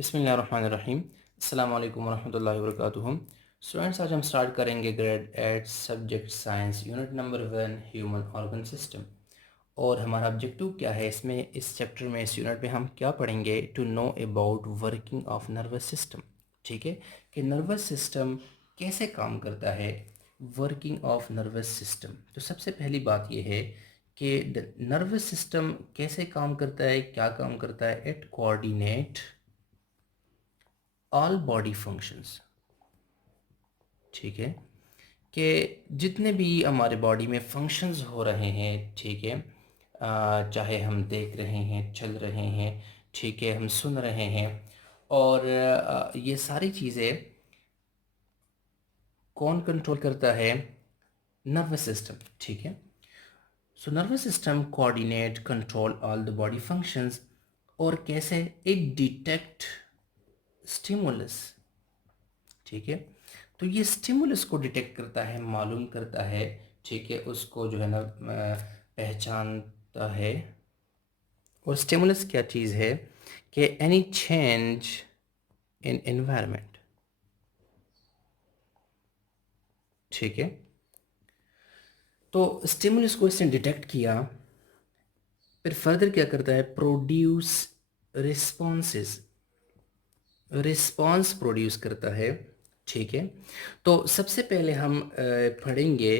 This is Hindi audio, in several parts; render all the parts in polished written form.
बिस्मिल्लाहिर्रहमानिर्रहीम। अस्सलाम वालेकुम वरहमतुल्लाहि वबरकातुहू। स्टूडेंट्स, आज हम स्टार्ट करेंगे grade 8 subject science unit number 1 human organ system. और हमारा ऑब्जेक्टिव क्या है इसमें, इस चैप्टर में, इस यूनिट में हम क्या पढ़ेंगे? To know about working of nervous system. ठीक है, कि नर्वस सिस्टम कैसे काम करता है, वर्किंग ऑफ नर्वस सिस्टम। तो सबसे पहली बात यह है कि नर्वस सिस्टम कैसे काम करता है, क्या काम करता है। It coordinate all body functions. ठीक है, कि जितने भी हमारे बॉडी में फंक्शंस हो रहे हैं, ठीक है, चाहे हम देख रहे हैं, चल रहे हैं, ठीक है, हम सुन रहे हैं, और ये सारी चीज़ें कौन कंट्रोल करता है? Nervous system. ठीक है, so nervous system coordinate control all the body functions. और कैसे? It detect stimulus. ठीक है, तो ये स्टिमुलस को डिटेक्ट करता है, मालूम करता है, ठीक है, उसको जो है ना पहचानता है। और स्टिमुलस क्या चीज़ है? कि एनी चेंज इन एनवायरनमेंट। ठीक है, तो स्टिमुलस को इसने डिटेक्ट किया, फिर फर्दर क्या करता है? प्रोड्यूस रिस्पॉन्सेस, रिस्पॉन्स प्रोड्यूस करता है। ठीक है, तो सबसे पहले हम पढ़ेंगे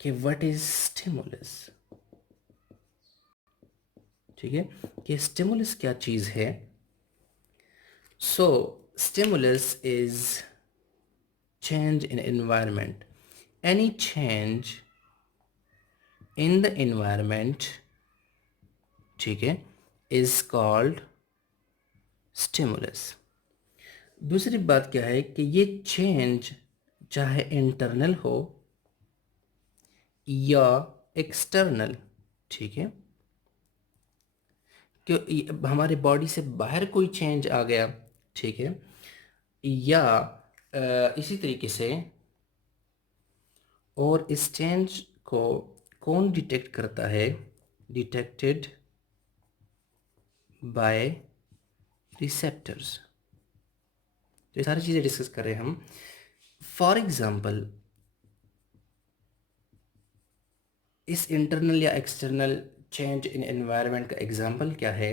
कि व्हाट इज स्टिमुलस। ठीक है, कि स्टिमुलस क्या चीज़ है। So stimulus is change in environment. Any change in the environment, ठीक है, is called stimulus. दूसरी बात क्या है कि ये चेंज चाहे इंटरनल हो या एक्सटर्नल, ठीक है, कि हमारे बॉडी से बाहर कोई चेंज आ गया, ठीक है, या इसी तरीके से, और इस चेंज को कौन डिटेक्ट करता है? Detected by receptors. तो ये सारी चीज़ें डिस्कस कर रहे हैं हम। फॉर एग्जांपल, इस इंटरनल या एक्सटर्नल चेंज इन एनवायरनमेंट का एग्जांपल क्या है?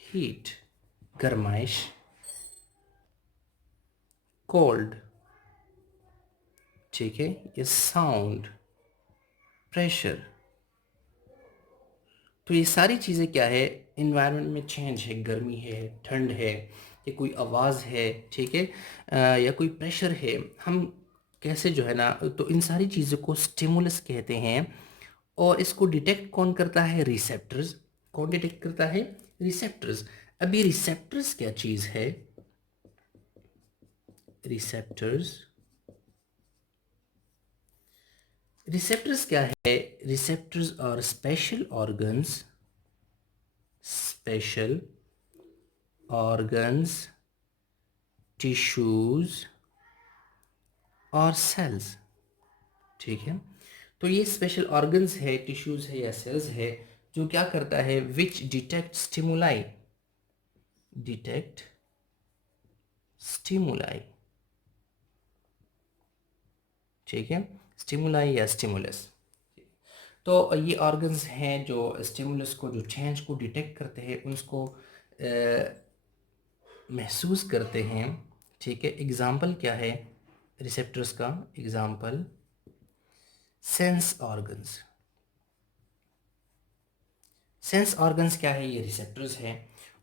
हीट, गर्माइश, कोल्ड, ठीक है, ये साउंड, प्रेशर। तो ये सारी चीज़ें क्या है? इन्वायरमेंट में चेंज है, गर्मी है, ठंड है, या कोई आवाज़ है, ठीक है, या कोई प्रेशर है। हम कैसे जो है ना, तो इन सारी चीज़ों को स्टिमुलस कहते हैं। और इसको डिटेक्ट कौन करता है? रिसेप्टर्स। कौन डिटेक्ट करता है? रिसेप्टर्स। अब ये रिसेप्टर्स क्या चीज़ है? रिसेप्टर्स, रिसेप्टर्स क्या है? रिसेप्टर्स और special organs, special organs, tissues और सेल्स। ठीक है, तो ये स्पेशल ऑर्गन्स है, टिश्यूज है या सेल्स है, जो क्या करता है? विच डिटेक्ट स्टिमुलाई, डिटेक्ट स्टिमुलाई। ठीक है, स्टिमुलाई या स्टिमुलस। तो ये ऑर्गन्स हैं जो स्टिमुलस को, जो चेंज को डिटेक्ट करते हैं, उसको महसूस करते हैं। ठीक है, एग्जाम्पल क्या है रिसेप्टर्स का? Example sense organs. Sense organs क्या है? ये रिसेप्टर्स हैं।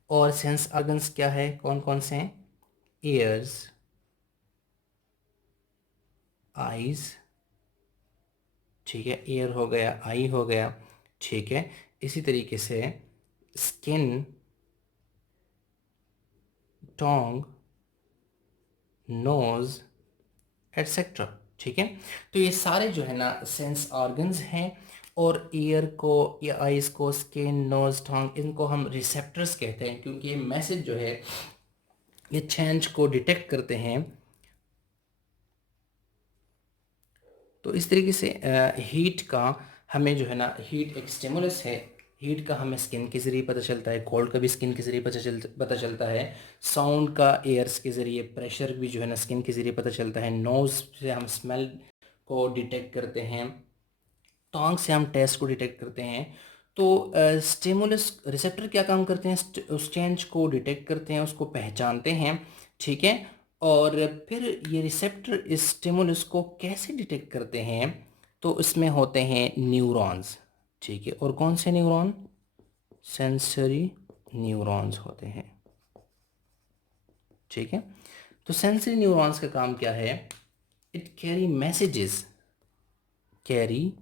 और सेंस ऑर्गन्स क्या है? कौन कौन से हैं? ईयर्स, आईज, ठीक है, ईयर हो गया, आई हो गया, ठीक है, इसी तरीके से स्किन, टोंग, नोज, एटसेट्रा। ठीक है, तो ये सारे जो है ना सेंस ऑर्गन्स हैं। और ईयर को या आइज को, स्किन, नोज, टंग, इनको हम रिसेप्टर्स कहते हैं, क्योंकि ये मैसेज जो है, ये चेंज को डिटेक्ट करते हैं। तो इस तरीके से हीट का, हमें जो है ना, हीट एक स्टिमुलस है, हीट का हमें स्किन के ज़रिए पता चलता है, कोल्ड का भी स्किन के ज़रिए पता चलता है, साउंड का एयर्स के ज़रिए, प्रेशर भी जो है ना स्किन के ज़रिए पता चलता है, नोज़ से हम स्मेल को डिटेक्ट करते हैं, टोंग से हम टेस्ट को डिटेक्ट करते हैं। तो स्टिमुलस रिसेप्टर क्या काम करते हैं, उस चेंज को डिटेक्ट करते हैं, उसको पहचानते हैं, ठीक है। और फिर ये रिसेप्टर इस स्टिमुलस को कैसे डिटेक्ट करते हैं, तो इसमें होते हैं न्यूरॉन्स, ठीक है। और कौन से न्यूरॉन, सेंसरी न्यूरॉन्स होते हैं, ठीक है। तो सेंसरी न्यूरॉन्स का काम क्या है, it carry messages, carry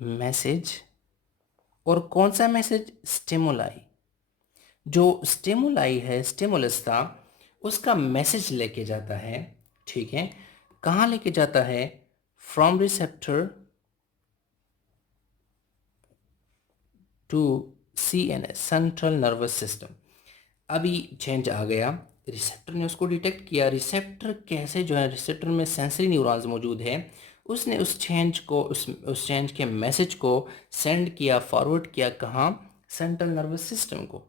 message. और कौन सा मैसेज, स्टिमुलाई, जो स्टिमुलाई है, स्टिमुलस था, उसका मैसेज लेके जाता है, ठीक है। कहाँ लेके जाता है, from receptor to CNS, central nervous system. अभी चेंज आ गया, रिसेप्टर ने उसको डिटेक्ट किया, रिसेप्टर कैसे जो है, रिसेप्टर में सेंसरी न्यूरॉन्स मौजूद है, उसने उस चेंज को, उस चेंज के मैसेज को सेंड किया, फॉरवर्ड किया, कहाँ, सेंट्रल नर्वस सिस्टम को।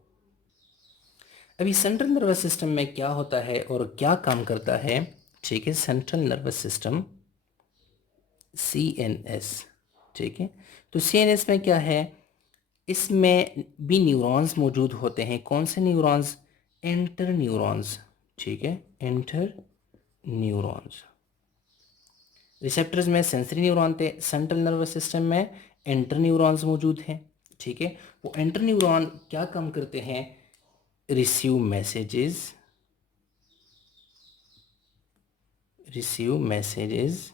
अभी सेंट्रल नर्वस सिस्टम में क्या होता है और क्या काम करता है, ठीक है। सेंट्रल नर्वस सिस्टम, CNS, ठीक है। तो CNS में क्या है, इसमें भी न्यूरॉन्स मौजूद होते हैं। कौन से न्यूरॉन्स, इंटर न्यूरॉन्स, ठीक है, इंटर न्यूरॉन्स। रिसेप्टर्स में सेंसरी न्यूरॉन थे, सेंट्रल नर्वस सिस्टम में इंटर न्यूरॉन्स मौजूद हैं, ठीक है। वो इंटर न्यूरॉन क्या काम करते हैं, रिसीव मैसेजेस, रिसीव मैसेजेस,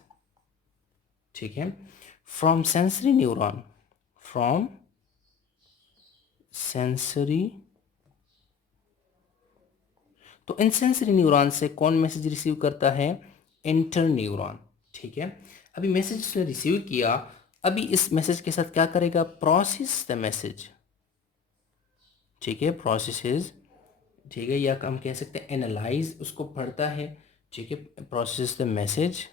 ठीक है, from sensory neuron, from sensory. तो इन सेंसरी न्यूरॉन से कौन मैसेज रिसीव करता है, इंटर न्यूरॉन, ठीक है। अभी मैसेज उसने रिसीव किया, अभी इस मैसेज के साथ क्या करेगा, प्रोसेस द मैसेज, ठीक है, प्रोसेसेस, ठीक है, या हम कह सकते हैं एनालाइज, उसको पढ़ता है, ठीक है, प्रोसेस द मैसेज,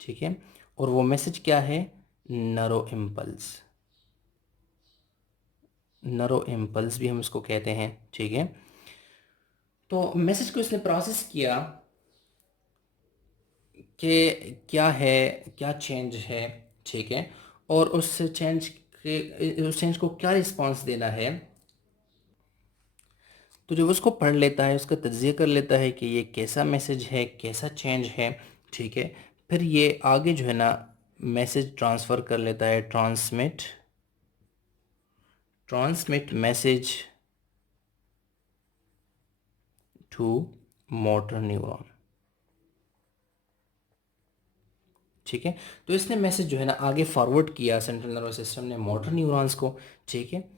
ठीक है। और वो मैसेज क्या है, नरो इम्पल्स, नरो इम्पल्स भी हम इसको कहते हैं, ठीक है। तो मैसेज को इसने प्रोसेस किया कि क्या है, क्या चेंज है, ठीक है। और उस चेंज को क्या रिस्पांस देना है। तो जब उसको पढ़ लेता है, उसका तज्जिया कर लेता है कि ये कैसा मैसेज है, कैसा चेंज है, ठीक है। फिर ये आगे जो है ना मैसेज ट्रांसफ़र कर लेता है, transmit, transmit message to motor neuron, ठीक है। तो इसने मैसेज जो है ना आगे फॉरवर्ड किया सेंट्रल नर्वस सिस्टम ने मोटर न्यूरॉन्स को, ठीक है।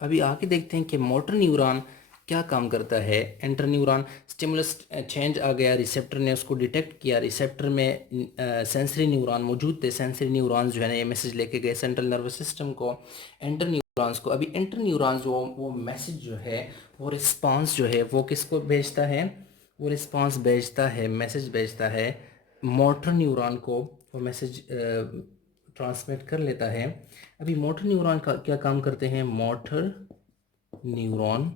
अभी आगे देखते हैं कि मोटर न्यूरॉन क्या काम करता है, इंटर न्यूरॉन, स्टिमुलस चेंज आ गया, रिसेप्टर ने उसको डिटेक्ट किया, रिसेप्टर में सेंसरी न्यूरॉन मौजूद थे, सेंसरी न्यूरॉन्स जो है ना ये मैसेज लेके गए सेंट्रल नर्वस सिस्टम को, इंटर न्यूरॉन्स को। अभी इंटर न्यूरॉन्स वो मैसेज जो है, वो रिस्पांस जो है वो किसको भेजता है, वो रिस्पांस भेजता है, मैसेज भेजता है मोटर न्यूरॉन को, वो मैसेज ट्रांसमिट कर लेता है। अभी मोटर न्यूरॉन का क्या काम करते हैं, मोटर न्यूरॉन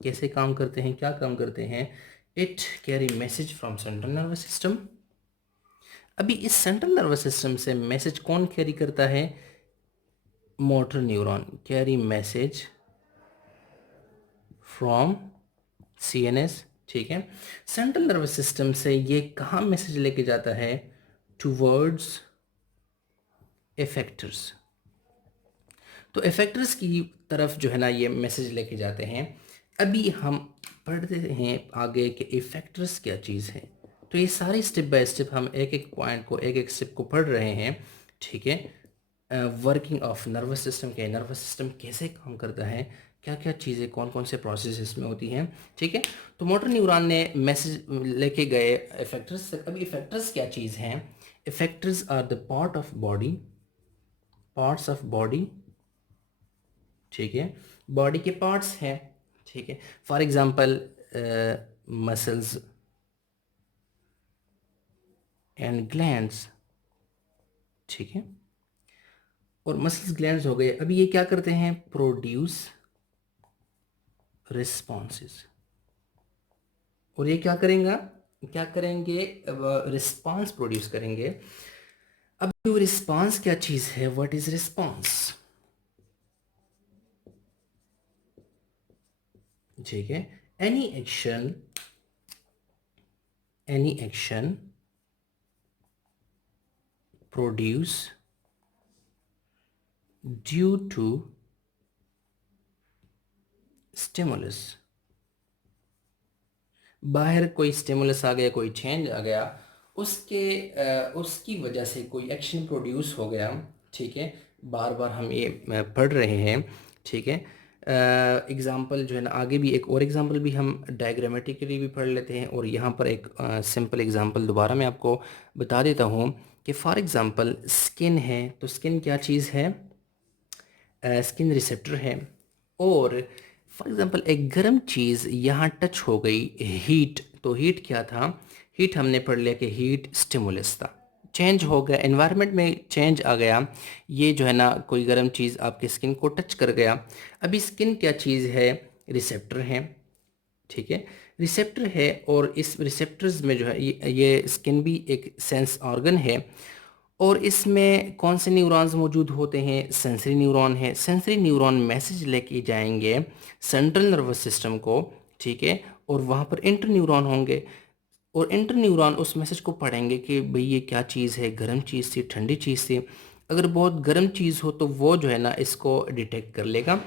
कैसे काम करते हैं, क्या काम करते हैं, it carry message from central nervous system. अभी इस सेंट्रल नर्वस सिस्टम से मैसेज कौन कैरी करता है, motor neuron carry message from CNS, ठीक है। सेंट्रल नर्वस सिस्टम से ये कहाँ मैसेज लेके जाता है, टूवर्ड्स इफेक्टर्स। तो इफेक्टर्स की तरफ जो है ना ये मैसेज लेके जाते हैं। अभी हम पढ़ते हैं आगे कि इफेक्टर्स क्या चीज़ है। तो ये सारी स्टेप बाय स्टेप हम एक एक पॉइंट को, एक एक स्टेप को पढ़ रहे हैं, ठीक है। वर्किंग ऑफ नर्वस सिस्टम, के नर्वस सिस्टम कैसे काम करता है, क्या क्या चीज़ें, कौन कौन से प्रोसेस इसमें होती हैं, ठीक है। तो मोटर न्यूरॉन ने मैसेज लेके गए इफेक्टर्स तक। अभी इफेक्टर्स क्या चीज़ हैं, effectors are the part of body, parts of body, ठीक है, बॉडी के पार्ट्स हैं, ठीक है। For example muscles, and glands, ठीक है, और मसल्स ग्लैंड्स हो गए। अभी ये क्या करते हैं, प्रोड्यूस रिस्पॉन्सेस, और ये क्या करेंगे, क्या करेंगे, रिस्पॉन्स प्रोड्यूस करेंगे। अब जो रिस्पॉन्स क्या चीज है, व्हाट इज रिस्पॉन्स, ठीक है, any action, any action produce due to stimulus, बाहर कोई स्टिमुलस आ गया, कोई चेंज आ गया, उसकी वजह से कोई एक्शन प्रोड्यूस हो गया, ठीक है। बार बार हम ये पढ़ रहे हैं, ठीक है। एग्ज़ाम्पल जो है ना, आगे भी एक और एग्ज़ाम्पल भी हम डायग्रामेटिकली भी पढ़ लेते हैं, और यहाँ पर एक सिंपल एग्ज़ाम्पल दोबारा मैं आपको बता देता हूँ कि फॉर एग्ज़ाम्पल स्किन है, तो स्किन क्या चीज़ है, स्किन रिसेप्टर है। और फॉर एग्जांपल एक गर्म चीज़ यहाँ टच हो गई, हीट, तो हीट क्या था, हीट हमने पढ़ लिया कि हीट स्टिमुलस था, चेंज हो गया, एनवायरनमेंट में चेंज आ गया, ये जो है ना कोई गर्म चीज़ आपके स्किन को टच कर गया। अभी स्किन क्या चीज़ है, रिसेप्टर है, ठीक है, रिसेप्टर है, और इस रिसेप्टर्स में जो है ये स्किन भी एक सेंस ऑर्गन है, और इसमें कौन से न्यूरॉन्स मौजूद होते हैं, सेंसरी न्यूरॉन है। सेंसरी न्यूरॉन मैसेज लेके जाएंगे सेंट्रल नर्वस सिस्टम को, ठीक है, और वहाँ पर इंटर न्यूरॉन होंगे, और इंटर न्यूरॉन उस मैसेज को पढ़ेंगे कि भाई ये क्या चीज़ है, गर्म चीज़ थी, ठंडी चीज़ थी। अगर बहुत गर्म चीज़ हो तो वो जो है ना इसको डिटेक्ट कर लेगा,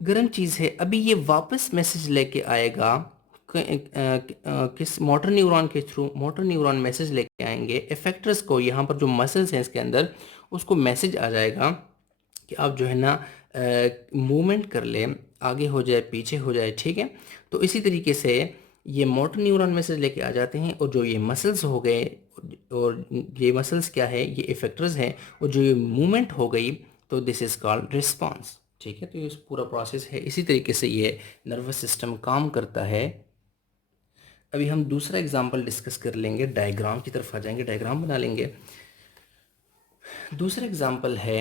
गर्म चीज़ है। अभी ये वापस मैसेज लेके आएगा किस मोटर न्यूरॉन के थ्रू, मोटर न्यूरॉन मैसेज लेके आएंगे इफेक्टर्स को, यहाँ पर जो मसल्स हैं इसके अंदर, उसको मैसेज आ जाएगा कि आप जो है ना मूवमेंट कर ले, आगे हो जाए, पीछे हो जाए, ठीक है। तो इसी तरीके से ये मोटर न्यूरॉन मैसेज लेके आ जाते हैं, और जो ये मसल्स हो गए, और ये मसल्स क्या है, ये इफेक्टर्स हैं, और जो ये मूवमेंट हो गई, तो दिस इज़ कॉल्ड रिस्पॉन्स, ठीक है। तो ये पूरा प्रोसेस है, इसी तरीके से ये नर्वस सिस्टम काम करता है। अभी हम दूसरा एग्जांपल डिस्कस कर लेंगे, डायग्राम की तरफ आ जाएंगे, डायग्राम बना लेंगे। दूसरा एग्जांपल है,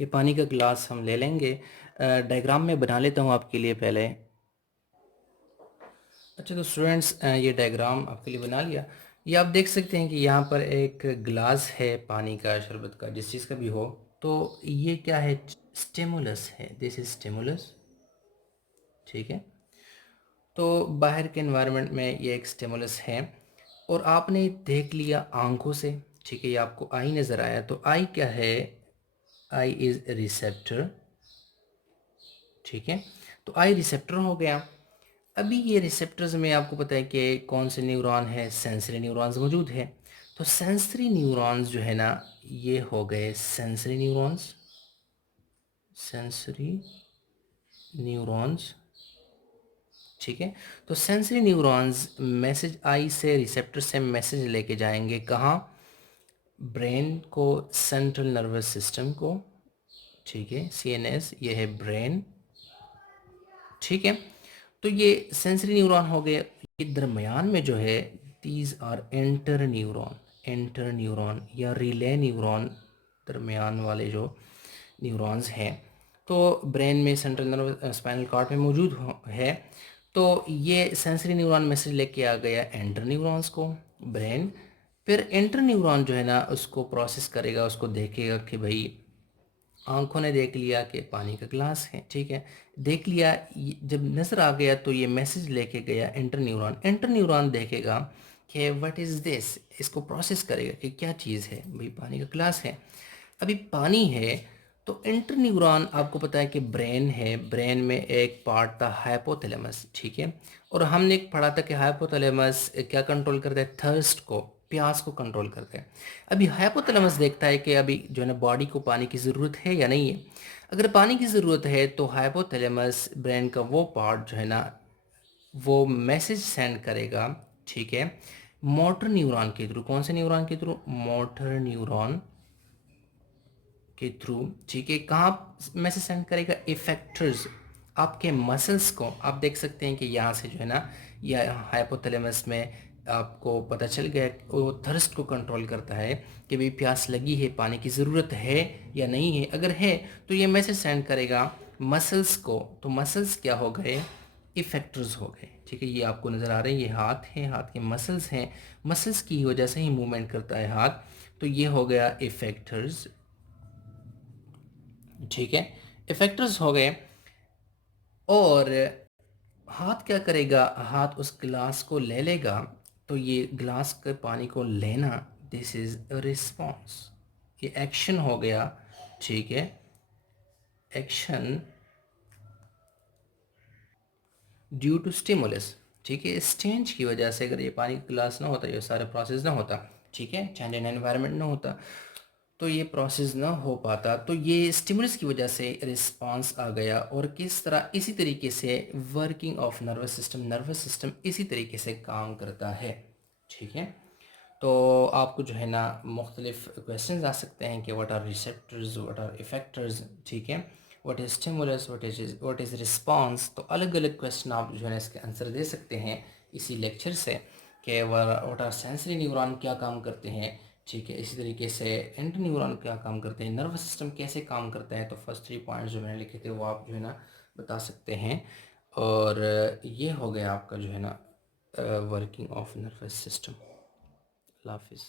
ये पानी का ग्लास हम ले लेंगे, डायग्राम में बना लेता हूँ आपके लिए पहले। अच्छा, तो स्टूडेंट्स ये डायग्राम आपके लिए बना लिया। ये आप देख सकते हैं कि यहाँ पर एक ग्लास है पानी का, शरबत का, जिस चीज़ का भी हो, तो ये क्या है, स्टिमुलस है, दिस इज स्टिमुलस, ठीक है। तो बाहर के एनवायरनमेंट में ये एक स्टिमुलस है, और आपने देख लिया आंखों से, ठीक है, ये आपको आई नज़र आया, तो आई क्या है, आई इज़ रिसेप्टर, ठीक है। तो आई रिसेप्टर हो गया। अभी ये रिसेप्टर्स में आपको पता है कि कौन से न्यूरॉन है, सेंसरी न्यूरॉन्स मौजूद है। तो सेंसरी न्यूरॉन्स जो है ना, ये हो गए सेंसरी न्यूरॉन्स, सेंसरी न्यूरॉन्स, ठीक है। तो सेंसरी न्यूरॉन्स मैसेज आई से, रिसेप्टर से मैसेज लेके जाएंगे कहाँ, ब्रेन को, सेंट्रल नर्वस सिस्टम को, ठीक है, सीएनएस, ये है ब्रेन, ठीक है। तो ये सेंसरी न्यूरॉन हो गए। ये दरमियान में जो है, these are inter neuron, inter neuron या रिले न्यूरॉन, दरमियान वाले जो न्यूरॉन्स हैं, तो ब्रेन में, सेंट्रल नर्व स्पाइनल कॉर्ड में मौजूद है। तो ये सेंसरी न्यूरॉन मैसेज लेके आ गया एंटर न्यूरॉन्स को, ब्रेन, फिर एंटर न्यूरॉन जो है ना उसको प्रोसेस करेगा, उसको देखेगा कि भाई आंखों ने देख लिया कि पानी का ग्लास है, ठीक है, देख लिया, जब नज़र आ गया तो ये मैसेज लेके गया एंटर न्यूरॉन, एंटर न्यूरॉन देखेगा कि व्हाट इज़ दिस, इसको प्रोसेस करेगा कि क्या चीज़ है, भाई पानी का ग्लास है। अभी पानी है, तो इंटर न्यूरॉन आपको पता है कि ब्रेन है, ब्रेन में एक पार्ट था हाइपोथैलेमस, ठीक है, और हमने एक पढ़ा था कि हाइपोथैलेमस क्या कंट्रोल करता है, थर्स्ट को, प्यास को कंट्रोल करता है। अभी हाइपोथैलेमस देखता है कि अभी जो है ना बॉडी को पानी की ज़रूरत है या नहीं है। अगर पानी की ज़रूरत है तो हाइपोथैलेमस, ब्रेन का वो पार्ट जो है ना, वो मैसेज सेंड करेगा, ठीक है, मोटर न्यूरॉन के थ्रू, कौन से न्यूरॉन के थ्रू, मोटर न्यूरॉन के थ्रू, ठीक है। कहाँ मैसेज सेंड करेगा, इफेक्टर्स, आपके मसल्स को। आप देख सकते हैं कि यहाँ से जो है ना, यह हाइपोथैलेमस में आपको पता चल गया वो थर्स्ट को कंट्रोल करता है कि भाई प्यास लगी है, पानी की ज़रूरत है या नहीं है। अगर है तो ये मैसेज सेंड करेगा मसल्स को। तो मसल्स क्या हो गए, इफेक्टर्स हो गए। ठीक है, ये आपको नज़र आ रहे हैं, ये हाथ हैं, हाथ के मसल्स हैं, मसल्स की वजह से ही मूवमेंट करता है हाथ, तो ये हो गया इफेक्टर्स। ठीक है, इफेक्टर्स हो गए। और हाथ क्या करेगा, हाथ उस गिलास को ले लेगा, तो ये गिलास के पानी को लेना, दिस इज रिस्पॉन्स, ये एक्शन हो गया। ठीक है, एक्शन ड्यू टू स्टिमुलस। ठीक है, इस चेंज की वजह से, अगर ये पानी का गिलास ना होता, ये सारा प्रोसेस ना होता, ठीक है, चेंज इन एनवायरनमेंट ना होता, तो ये प्रोसेस ना हो पाता। तो ये स्टिमुलस की वजह से रिस्पांस आ गया। और किस तरह, इसी तरीके से वर्किंग ऑफ नर्वस सिस्टम इसी तरीके से काम करता है। ठीक है, तो आपको जो है ना मुख्तलिफ क्वेश्चन आ सकते हैं कि what are receptors, what are effectors, ठीक है, what is stimulus, what is response. तो अलग अलग क्वेश्चन आप जो है ना इसके आंसर दे सकते हैं इसी लेक्चर से, कि व्हाट आर सेंसरी न्यूरॉन क्या काम करते हैं। ठीक है, इसी तरीके से एंटी न्यूरॉन क्या काम करते हैं, नर्वस सिस्टम कैसे काम करता है। तो फर्स्ट 3 पॉइंट्स जो मैंने लिखे थे वो आप जो है ना बता सकते हैं। और ये हो गया आपका जो है ना वर्किंग ऑफ नर्वस सिस्टम। अल्लाह हाफिज़।